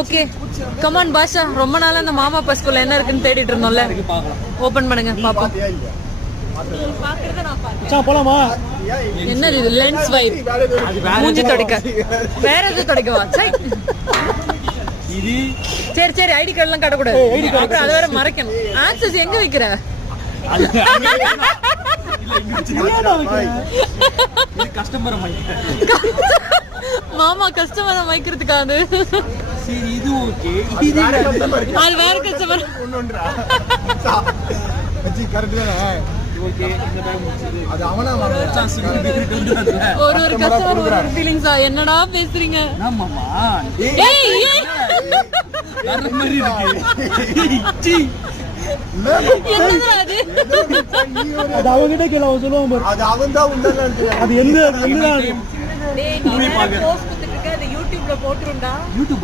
Okay come on பாஷா, ரொம்ப நாளா அந்த மாமா பஸ்குள்ள என்ன இருக்குன்னு தேடிட்டு இருந்தோம்ல. ஓபன் பண்ணுங்க பாப்போம். போலாமா? என்ன இது? லென்ஸ் வைப், மூஞ்சி துடைக்க, வேற எது துடைக்கவா? சரி சரி, ஐடி கார்டு எல்லாம் காட்டக்கூடாது, அப்புறம் அதை வேற மறைக்கணும். ஆக்சஸ் எங்க வைக்கிற? மாமா கஸ்டமரை வைக்கிறதுக்காது. அது வேற கஸ்டமர். ஒரு ஒரு கஸ்டமர் ஒரு ஒரு ஃபீலிங்ஸா. என்னடா பேசுறீங்க? அது எந்த